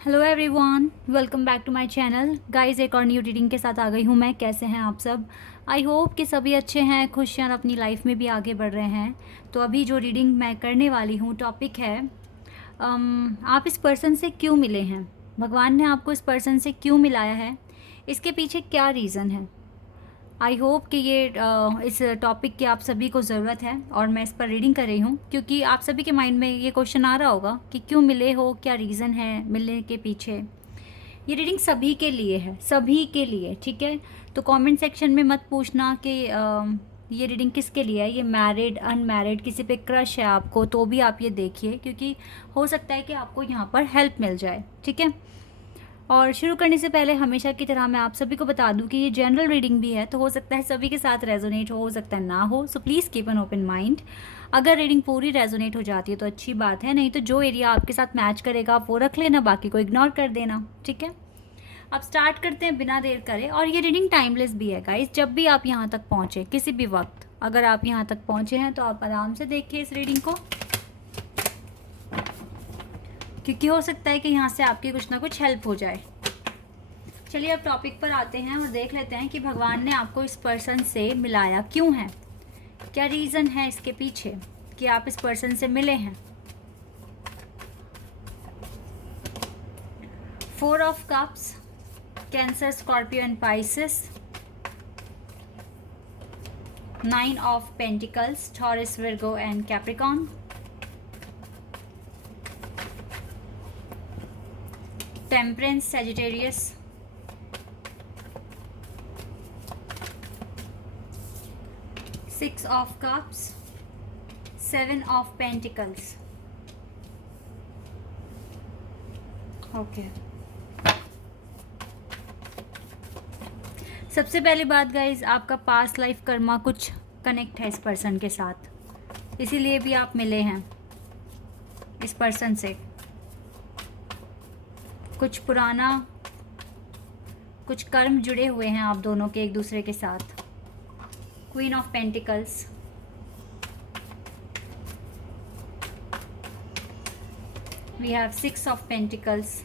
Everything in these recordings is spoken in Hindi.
Hello everyone, welcome back to my channel guys. एक और न्यू रीडिंग के साथ आ गई हूँ मैं। कैसे हैं आप सब? आई होप कि सभी अच्छे हैं, खुश हैं और अपनी लाइफ में भी आगे बढ़ रहे हैं। तो अभी जो रीडिंग मैं करने वाली हूँ, टॉपिक है आप इस पर्सन से क्यों मिले हैं। भगवान ने आपको इस पर्सन से क्यों मिलाया है, इसके पीछे क्या रीज़न है। आई होप कि ये इस टॉपिक की आप सभी को ज़रूरत है और मैं इस पर रीडिंग कर रही हूँ क्योंकि आप सभी के माइंड में ये क्वेश्चन आ रहा होगा कि क्यों मिले हो, क्या रीज़न है मिलने के पीछे। ये रीडिंग सभी के लिए है, सभी के लिए, ठीक है। तो कमेंट सेक्शन में मत पूछना कि ये रीडिंग किसके लिए है। ये मैरिड, अनमैरिड, किसी पे क्रश है आपको तो भी आप ये देखिए, क्योंकि हो सकता है कि आपको यहाँ पर हेल्प मिल जाए, ठीक है। और शुरू करने से पहले हमेशा की तरह मैं आप सभी को बता दूं कि ये जनरल रीडिंग भी है, तो हो सकता है सभी के साथ रेजोनेट हो सकता है ना हो। So please keep an open mind. अगर रीडिंग पूरी रेजोनेट हो जाती है तो अच्छी बात है, नहीं तो जो एरिया आपके साथ मैच करेगा आप वो रख लेना, बाकी को इग्नोर कर देना, ठीक है। अब स्टार्ट करते हैं बिना देर करे। और ये रीडिंग टाइमलेस भी है गाइस। जब भी आप यहाँ तक पहुँचे, किसी भी वक्त अगर आप यहाँ तक पहुँचे हैं तो आप आराम से देखिए इस रीडिंग को, क्योंकि हो सकता है कि यहाँ से आपकी कुछ ना कुछ हेल्प हो जाए। चलिए अब टॉपिक पर आते हैं और देख लेते हैं कि भगवान ने आपको इस पर्सन से मिलाया क्यों है, क्या रीज़न है इसके पीछे कि आप इस पर्सन से मिले हैं। 4 of cups, cancer, Scorpio and Pisces. 9 of pentacles, Taurus, Virgo and Capricorn. Temperance, Sagittarius. 6 of cups, 7 of pentacles. Okay, सबसे पहली बात गाइज, आपका पास्ट लाइफ कर्मा कुछ कनेक्ट है इस पर्सन के साथ, इसीलिए भी आप मिले हैं इस पर्सन से। कुछ पुराना, कुछ कर्म जुड़े हुए हैं आप दोनों के एक दूसरे के साथ। Queen of pentacles, we have 6 of pentacles.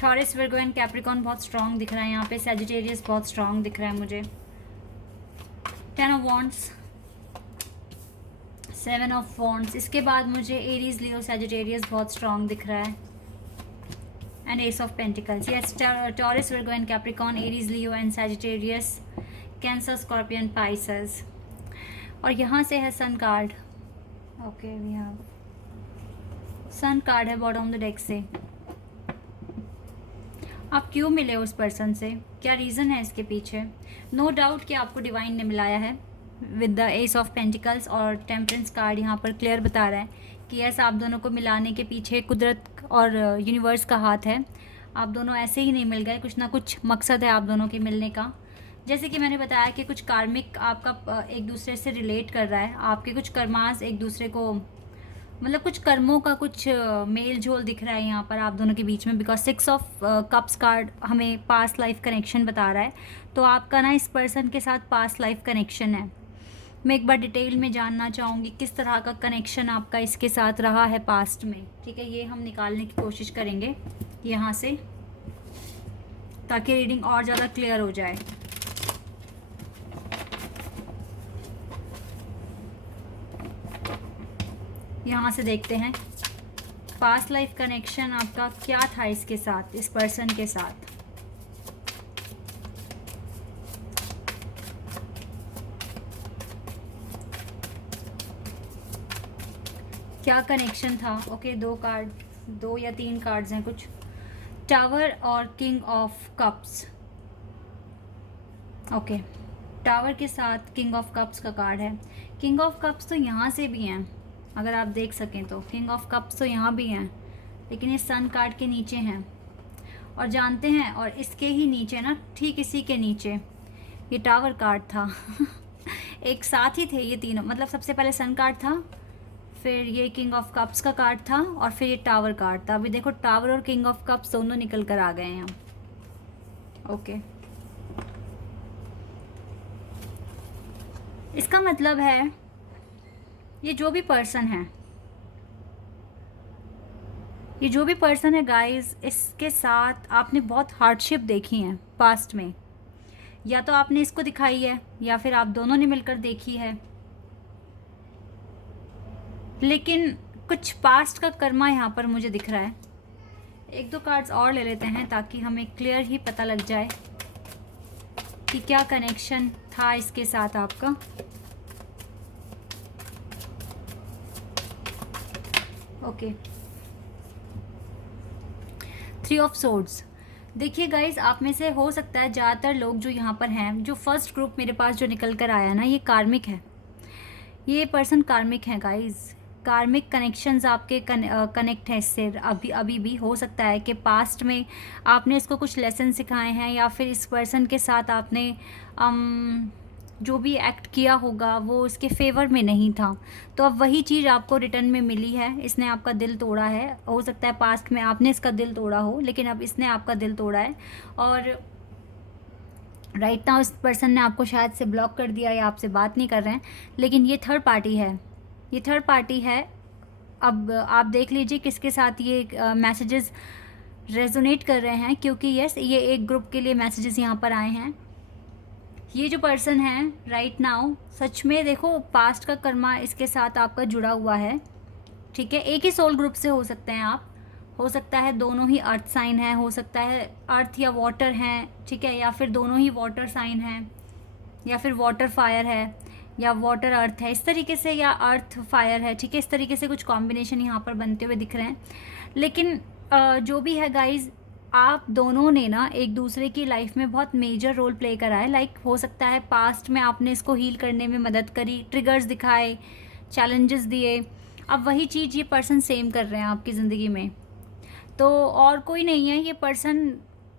Taurus, Virgo and Capricorn बहुत स्ट्रांग दिख रहा है यहाँ पे। सजिटेरियस बहुत स्ट्रांग दिख रहा है मुझे। 10 ऑफ वॉन्ड्स, 7 ऑफ वॉन्ड्स। इसके बाद मुझे एरीज, लियो, सजिटेरियस बहुत स्ट्रांग दिख रहा है। And ace of pentacles. Yes, Taurus, Virgo and Capricorn, Aries, Leo and Sagittarius, Cancer, Scorpion, Pisces. और यहाँ से है sun card. Okay, we have sun card है बॉटम ऑफ द डेक से। आप क्यों मिले उस पर्सन से, क्या रीज़न है इसके पीछे। नो डाउट कि आपको डिवाइन ने मिलाया है with the S of pentacles. और टेम्परेंस कार्ड यहाँ पर क्लियर बता रहा है कि यस, आप दोनों को मिलाने के पीछे कुदरत और यूनिवर्स का हाथ है। आप दोनों ऐसे ही नहीं मिल गए, कुछ ना कुछ मकसद है आप दोनों के मिलने का। जैसे कि मैंने बताया कि कुछ कार्मिक आपका एक दूसरे से रिलेट कर रहा है, आपके कुछ कर्मास एक दूसरे को, मतलब कुछ कर्मों का कुछ मेल जोल दिख रहा है यहाँ पर आप दोनों के बीच में। बिकॉज 6 ऑफ कप्स कार्ड हमें पास्ट लाइफ कनेक्शन बता रहा है। तो आपका ना इस पर्सन के साथ पास्ट लाइफ कनेक्शन है। मैं एक बार डिटेल में जानना चाहूँगी किस तरह का कनेक्शन आपका इसके साथ रहा है पास्ट में, ठीक है। ये हम निकालने की कोशिश करेंगे यहाँ से, ताकि रीडिंग और ज़्यादा क्लियर हो जाए। यहाँ से देखते हैं पास्ट लाइफ कनेक्शन आपका क्या था इसके साथ, इस पर्सन के साथ। क्या कनेक्शन था। ओके, 2 कार्ड, 2 या 3 कार्ड्स हैं कुछ। टावर और king of cups. Okay, tower के साथ किंग ऑफ कप्स का कार्ड है। किंग ऑफ कप्स तो यहाँ से भी हैं, अगर आप देख सकें तो किंग ऑफ कप्स तो यहाँ भी हैं, लेकिन ये सन कार्ड के नीचे हैं। और जानते हैं, और इसके ही नीचे ना, ठीक इसी के नीचे ये टावर कार्ड था। एक साथ ही थे ये तीनों, मतलब सबसे पहले सन कार्ड था, फिर ये किंग ऑफ कप्स का कार्ड था, और फिर ये टावर कार्ड था। अभी देखो टावर और किंग ऑफ कप्स दोनों निकल कर आ गए हैं। ओके, इसका मतलब है ये जो भी पर्सन है ये जो भी पर्सन है गाइस, इसके साथ आपने बहुत हार्डशिप देखी है पास्ट में, या तो आपने इसको दिखाई है या फिर आप दोनों ने मिलकर देखी है। लेकिन कुछ पास्ट का कर्मा यहाँ पर मुझे दिख रहा है। एक दो कार्ड्स और ले लेते हैं ताकि हमें क्लियर ही पता लग जाए कि क्या कनेक्शन था इसके साथ आपका। Okay, 3 of swords. देखिए गाइज, आप में से हो सकता है ज़्यादातर लोग जो यहाँ पर हैं, जो फर्स्ट ग्रुप मेरे पास जो निकल कर आया ना, ये कार्मिक है। ये पर्सन कार्मिक है गाइज। कार्मिक कनेक्शंस आपके कनेक्ट है इससे अभी भी। हो सकता है कि पास्ट में आपने इसको कुछ लेसन सिखाए हैं, या फिर इस पर्सन के साथ आपने जो भी एक्ट किया होगा वो इसके फेवर में नहीं था, तो अब वही चीज़ आपको रिटर्न में मिली है। इसने आपका दिल तोड़ा है। हो सकता है पास्ट में आपने इसका दिल तोड़ा हो, लेकिन अब इसने आपका दिल तोड़ा है। और राइट नाउ इस पर्सन ने आपको शायद से ब्लॉक कर दिया या आपसे बात नहीं कर रहे हैं, लेकिन ये थर्ड पार्टी है। ये थर्ड पार्टी है। अब आप देख लीजिए किसके साथ ये मैसेजेस रेजोनेट कर रहे हैं, क्योंकि यस, ये एक ग्रुप के लिए मैसेजेस यहाँ पर आए हैं। ये जो पर्सन है राइट नाउ, सच में देखो, पास्ट का कर्मा इसके साथ आपका जुड़ा हुआ है। ठीक है, एक ही सोल ग्रुप से हो सकते हैं आप। हो सकता है दोनों ही अर्थ साइन है, हो सकता है अर्थ या वाटर हैं, ठीक है, या फिर दोनों ही वाटर साइन हैं, या फिर वाटर फायर है, या वाटर अर्थ है, इस तरीके से, या अर्थ फायर है। ठीक है, इस तरीके से कुछ कॉम्बिनेशन यहाँ पर बनते हुए दिख रहे हैं। लेकिन जो भी है गाइज, आप दोनों ने ना एक दूसरे की लाइफ में बहुत मेजर रोल प्ले करा है। लाइक हो सकता है पास्ट में आपने इसको हील करने में मदद करी, ट्रिगर्स दिखाए, चैलेंजेस दिए। अब वही चीज़ ये पर्सन सेम कर रहे हैं आपकी ज़िंदगी में। तो और कोई नहीं है, ये पर्सन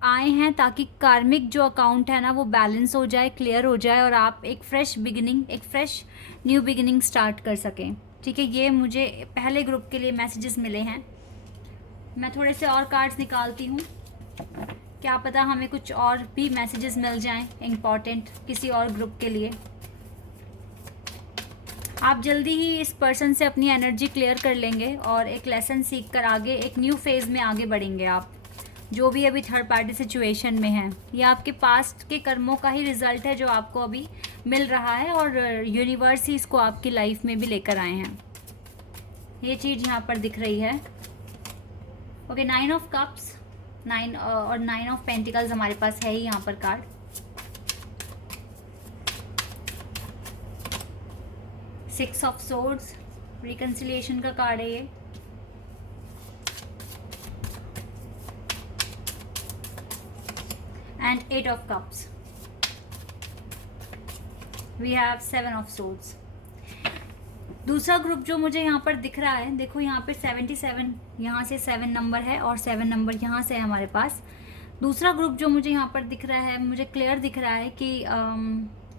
आए हैं ताकि कार्मिक जो अकाउंट है ना वो बैलेंस हो जाए, क्लियर हो जाए, और आप एक फ्रेश बिगिनिंग, एक फ्रेश न्यू बिगिनिंग स्टार्ट कर सकें। ठीक है, ये मुझे पहले ग्रुप के लिए मैसेजेस मिले हैं। मैं थोड़े से और कार्ड्स निकालती हूँ, क्या पता हमें कुछ और भी मैसेजेस मिल जाएं इम्पॉर्टेंट किसी और ग्रुप के लिए। आप जल्दी ही इस पर्सन से अपनी एनर्जी क्लियर कर लेंगे और एक लेसन सीख कर आगे एक न्यू फेज़ में आगे बढ़ेंगे आप, जो भी अभी थर्ड पार्टी सिचुएशन में है। ये आपके पास्ट के कर्मों का ही रिजल्ट है जो आपको अभी मिल रहा है, और यूनिवर्स ही इसको आपकी लाइफ में भी लेकर आए हैं। ये चीज़ यहाँ पर दिख रही है। ओके, 9 ऑफ कप्स, 9 और 9 ऑफ पेंटिकल्स हमारे पास है ही यहाँ पर card. Six of swords, reconciliation का कार्ड है ये। And 8 of cups. We have 7 of swords. दूसरा ग्रुप जो मुझे यहाँ पर दिख रहा है, देखो यहाँ पे 77, यहाँ से 7 नंबर है और 7 नंबर यहाँ से है हमारे पास। दूसरा ग्रुप जो मुझे यहाँ पर दिख रहा है, मुझे क्लियर दिख रहा है कि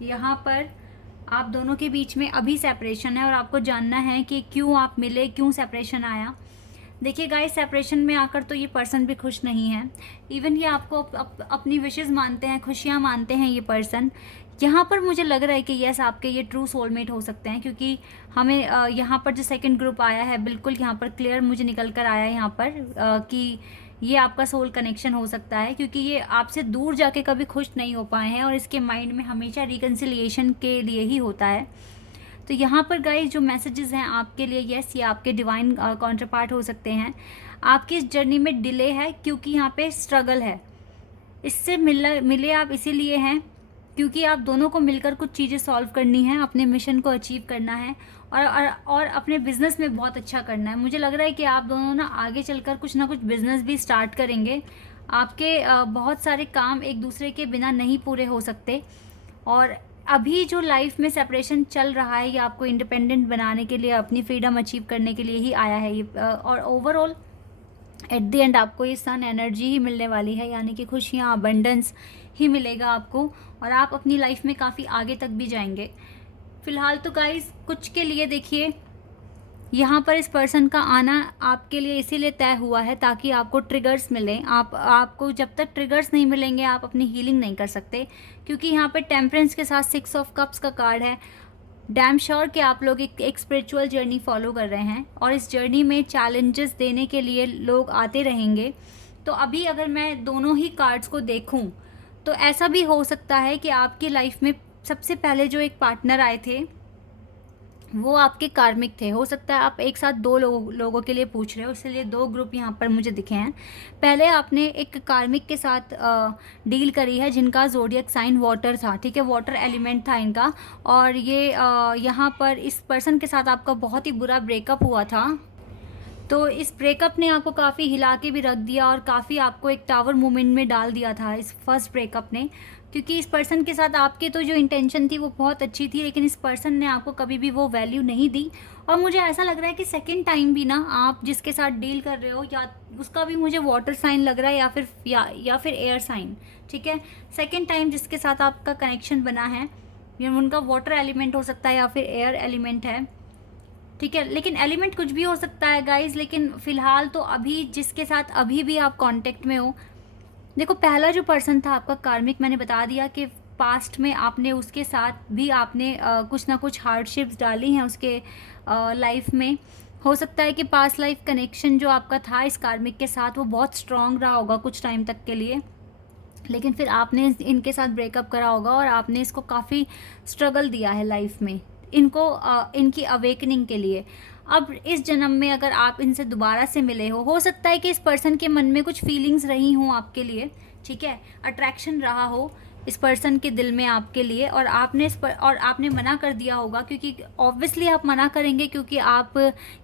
यहाँ पर आप दोनों के बीच में अभी सेपरेशन है, और आपको जानना है कि क्यों आप मिले, क्यों सेपरेशन आया। देखिए गाइस, सेपरेशन में आकर तो ये पर्सन भी खुश नहीं है। इवन ये आपको अपनी विशेज़ मानते हैं, खुशियाँ मानते हैं ये पर्सन। यहाँ पर मुझे लग रहा है कि यस, आपके ये ट्रू सोलमेट हो सकते हैं, क्योंकि हमें यहाँ पर जो सेकंड ग्रुप आया है, बिल्कुल यहाँ पर क्लियर मुझे निकल कर आया है यहाँ पर कि ये आपका सोल कनेक्शन हो सकता है, क्योंकि ये आपसे दूर जाके कभी खुश नहीं हो पाए हैं और इसके माइंड में हमेशा रिकन्सिलिएशन के लिए ही होता है। तो यहाँ पर गाइस जो मैसेजेस हैं आपके लिए, यस, ये आपके डिवाइन काउंटर पार्ट हो सकते हैं। आपकी इस जर्नी में डिले है क्योंकि यहाँ पे स्ट्रगल है। इससे मिले आप इसीलिए हैं क्योंकि आप दोनों को मिलकर कुछ चीज़ें सॉल्व करनी है, अपने मिशन को अचीव करना है, और अपने बिज़नेस में बहुत अच्छा करना है। मुझे लग रहा है कि आप दोनों ना आगे चलकर कुछ ना कुछ बिज़नेस भी स्टार्ट करेंगे। आपके बहुत सारे काम एक दूसरे के बिना नहीं पूरे हो सकते, और अभी जो लाइफ में सेपरेशन चल रहा है ये आपको इंडिपेंडेंट बनाने के लिए, अपनी फ्रीडम अचीव करने के लिए ही आया है ये। और ओवरऑल एट द एंड आपको ये सन एनर्जी ही मिलने वाली है, यानी कि खुशियाँ, अबंडेंस ही मिलेगा आपको, और आप अपनी लाइफ में काफ़ी आगे तक भी जाएंगे। फ़िलहाल तो गाइस कुछ के लिए देखिए, यहाँ पर इस पर्सन का आना आपके लिए इसीलिए तय हुआ है ताकि आपको ट्रिगर्स मिलें। आपको जब तक ट्रिगर्स नहीं मिलेंगे आप अपनी हीलिंग नहीं कर सकते, क्योंकि यहाँ पर टेम्परेंस के साथ 6 ऑफ कप्स का कार्ड है। डैम श्योर कि आप लोग एक स्पिरिचुअल जर्नी फॉलो कर रहे हैं और इस जर्नी में चैलेंजेस देने के लिए लोग आते रहेंगे। तो अभी अगर मैं दोनों ही कार्ड्स को देखूं तो ऐसा भी हो सकता है कि आपकी लाइफ में सबसे पहले जो एक पार्टनर आए थे वो आपके कार्मिक थे। हो सकता है आप एक साथ दो लोगों के लिए पूछ रहे हो, इसलिए दो ग्रुप यहाँ पर मुझे दिखे हैं। पहले आपने एक कार्मिक के साथ डील करी है जिनका ज़ोडिएक साइन वाटर था, ठीक है, वाटर एलिमेंट था इनका। और ये यहाँ पर इस पर्सन के साथ आपका बहुत ही बुरा ब्रेकअप हुआ था। तो इस ब्रेकअप ने आपको काफ़ी हिला के भी रख दिया और काफ़ी आपको एक टावर मूवमेंट में डाल दिया था इस फर्स्ट ब्रेकअप ने, क्योंकि इस पर्सन के साथ आपके तो जो इंटेंशन थी वो बहुत अच्छी थी, लेकिन इस पर्सन ने आपको कभी भी वो वैल्यू नहीं दी। और मुझे ऐसा लग रहा है कि सेकेंड टाइम भी ना आप जिसके साथ डील कर रहे हो या उसका भी मुझे वाटर साइन लग रहा है या फिर एयर साइन, ठीक है। सेकेंड टाइम जिसके साथ आपका कनेक्शन बना है उनका वाटर एलिमेंट हो सकता है या फिर एयर एलिमेंट है, ठीक है। लेकिन एलिमेंट कुछ भी हो सकता है गाइज, लेकिन फ़िलहाल तो अभी जिसके साथ अभी भी आप कांटेक्ट में हो, देखो पहला जो पर्सन था आपका कार्मिक, मैंने बता दिया कि पास्ट में आपने उसके साथ भी आपने कुछ ना कुछ हार्डशिप्स डाली हैं उसके लाइफ में। हो सकता है कि पास्ट लाइफ कनेक्शन जो आपका था इस कार्मिक के साथ वो बहुत स्ट्रॉन्ग रहा होगा कुछ टाइम तक के लिए, लेकिन फिर आपने इनके साथ ब्रेकअप करा होगा और आपने इसको काफ़ी स्ट्रगल दिया है लाइफ में इनको इनकी अवेकनिंग के लिए। अब इस जन्म में अगर आप इनसे दोबारा से मिले हो सकता है कि इस पर्सन के मन में कुछ फीलिंग्स रही हों आपके लिए, ठीक है, अट्रैक्शन रहा हो इस पर्सन के दिल में आपके लिए, और आपने मना कर दिया होगा, क्योंकि ऑब्वियसली आप मना करेंगे क्योंकि आप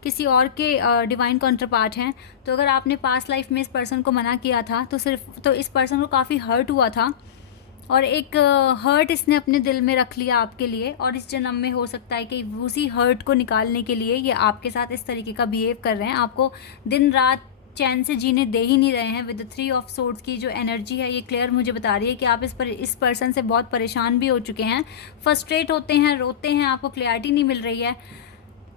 किसी और के डिवाइन काउंटर पार्ट हैं। तो अगर आपने पास्ट लाइफ में इस पर्सन को मना किया था तो इस पर्सन को काफ़ी हर्ट हुआ था और एक हर्ट इसने अपने दिल में रख लिया आपके लिए, और इस जन्म में हो सकता है कि उसी हर्ट को निकालने के लिए ये आपके साथ इस तरीके का बिहेव कर रहे हैं। आपको दिन रात चैन से जीने दे ही नहीं रहे हैं। विद 3 ऑफ सोर्ड्स की जो एनर्जी है ये क्लियर मुझे बता रही है कि आप इस पर्सन से बहुत परेशान भी हो चुके हैं, फ्रस्ट्रेट होते हैं, रोते हैं, आपको क्लैरिटी नहीं मिल रही है।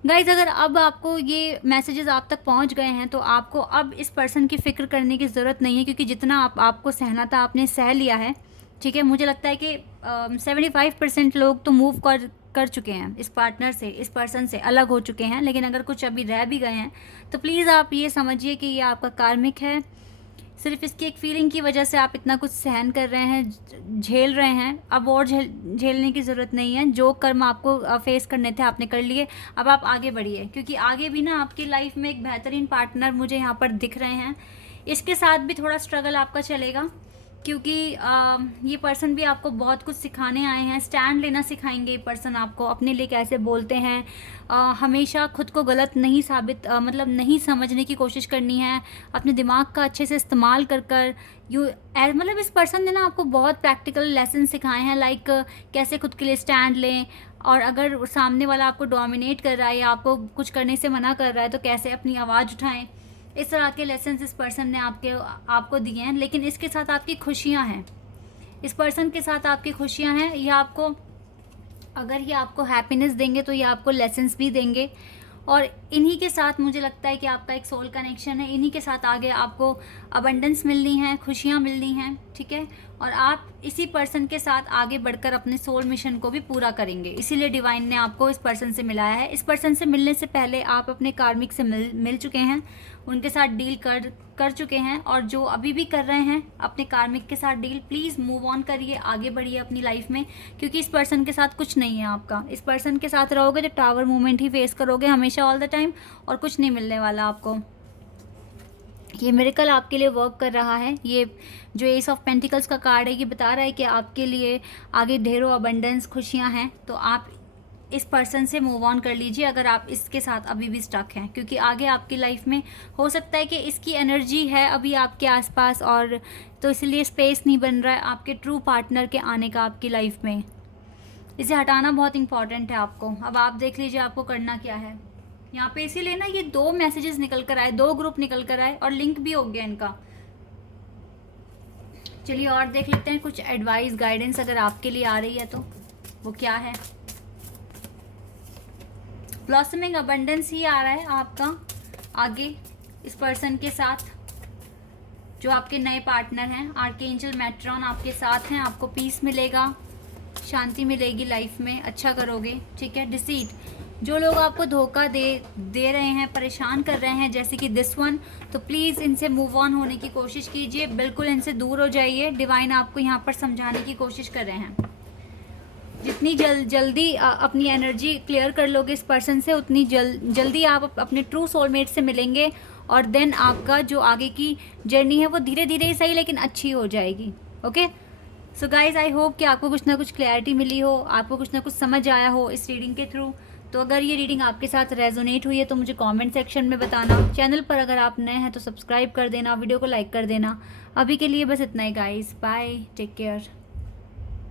गाइज अगर अब आपको ये मैसेजेस आप तक पहुंच गए हैं तो आपको अब इस पर्सन की फ़िक्र करने की ज़रूरत नहीं है, क्योंकि जितना आपको सहना था आपने सह लिया है, ठीक है। मुझे लगता है कि 75% लोग तो मूव कर चुके हैं इस पार्टनर से, इस पर्सन से अलग हो चुके हैं, लेकिन अगर कुछ अभी रह भी गए हैं तो प्लीज़ आप ये समझिए कि ये आपका कार्मिक है। सिर्फ इसकी एक फीलिंग की वजह से आप इतना कुछ सहन कर रहे हैं, झेल रहे हैं। अब और झेलने की ज़रूरत नहीं है। जो कर्म आपको फेस करने थे आपने कर लिए, अब आप आगे बढ़िए, क्योंकि आगे भी ना आपकी लाइफ में एक बेहतरीन पार्टनर मुझे यहाँ पर दिख रहे हैं। इसके साथ भी थोड़ा स्ट्रगल आपका चलेगा, क्योंकि ये पर्सन भी आपको बहुत कुछ सिखाने आए हैं। स्टैंड लेना सिखाएंगे ये पर्सन आपको, अपने लिए कैसे बोलते हैं, हमेशा खुद को गलत नहीं मतलब नहीं समझने की कोशिश करनी है, अपने दिमाग का अच्छे से इस्तेमाल कर मतलब इस पर्सन ने ना आपको बहुत प्रैक्टिकल लेसन सिखाए हैं, लाइक कैसे खुद के लिए स्टैंड लें, और अगर सामने वाला आपको डोमिनेट कर रहा है या आपको कुछ करने से मना कर रहा है तो कैसे अपनी आवाज़ उठाएं। इस तरह के लेसन इस पर्सन ने आपको दिए हैं। लेकिन इसके साथ आपकी खुशियां हैं, इस पर्सन के साथ आपकी खुशियां हैं। ये आपको, अगर ये आपको हैप्पीनेस देंगे तो ये आपको लेसन्स भी देंगे, और इन्हीं के साथ मुझे लगता है कि आपका एक सोल कनेक्शन है। इन्हीं के साथ आगे आपको अबंडेंस मिलनी है, खुशियाँ मिलनी हैं, ठीक है। और आप इसी पर्सन के साथ आगे बढ़कर अपने सोल मिशन को भी पूरा करेंगे, इसीलिए डिवाइन ने आपको इस पर्सन से मिलाया है। इस पर्सन से मिलने से पहले आप अपने कार्मिक से मिल चुके हैं, उनके साथ डील कर चुके हैं, और जो अभी भी कर रहे हैं अपने कार्मिक के साथ डील, प्लीज़ मूव ऑन करिए, आगे बढ़िए अपनी लाइफ में, क्योंकि इस पर्सन के साथ कुछ नहीं है आपका। इस पर्सन के साथ रहोगे तो टावर मूवमेंट ही फेस करोगे हमेशा, ऑल द टाइम, और कुछ नहीं मिलने वाला आपको। ये मिरेकल आपके लिए वर्क कर रहा है। ये जो एस ऑफ पेंटिकल्स का कार्ड है ये बता रहा है कि आपके लिए आगे ढेरों अबंडेंस खुशियां हैं। तो आप इस पर्सन से मूव ऑन कर लीजिए अगर आप इसके साथ अभी भी स्टक हैं, क्योंकि आगे आपकी लाइफ में हो सकता है कि इसकी एनर्जी है अभी आपके आसपास, और तो इसलिए स्पेस नहीं बन रहा है आपके ट्रू पार्टनर के आने का आपकी लाइफ में। इसे हटाना बहुत इंपॉर्टेंट है आपको। अब आप देख लीजिए आपको करना क्या है यहाँ पे। इसीलिए ना ये 2 मैसेजेस निकल कर आए, 2 ग्रुप निकल कर आए, और लिंक भी हो गया इनका। चलिए और देख लेते हैं कुछ एडवाइस गाइडेंस अगर आपके लिए आ रही है तो वो क्या है। ब्लॉसमिंग अबंडेंस ही आ रहा है आपका आगे इस पर्सन के साथ, जो आपके नए पार्टनर हैं। आर्कएंजल मेट्रॉन आपके साथ हैं, आपको पीस मिलेगा, शांति मिलेगी लाइफ में, अच्छा करोगे, ठीक है। डिसीट, जो लोग आपको धोखा दे रहे हैं, परेशान कर रहे हैं, जैसे कि दिस वन, तो प्लीज़ इनसे मूव ऑन होने की कोशिश कीजिए, बिल्कुल इनसे दूर हो जाइए। डिवाइन आपको यहाँ पर समझाने की कोशिश कर रहे हैं। जितनी जल्दी अपनी एनर्जी क्लियर कर लोगे इस पर्सन से, उतनी जल्दी आप अपने ट्रू सोलमेट से मिलेंगे, और देन आपका जो आगे की जर्नी है वो धीरे धीरे ही सही लेकिन अच्छी हो जाएगी। Okay, so guys, I hope कि आपको कुछ ना कुछ क्लैरिटी मिली हो, आपको कुछ ना कुछ समझ आया हो इस रीडिंग के थ्रू। तो अगर ये रीडिंग आपके साथ रेजोनेट हुई है तो मुझे कमेंट सेक्शन में बताना। चैनल पर अगर आप नए हैं तो सब्सक्राइब कर देना, वीडियो को लाइक कर देना। अभी के लिए बस इतना ही गाइज, बाय, टेक केयर।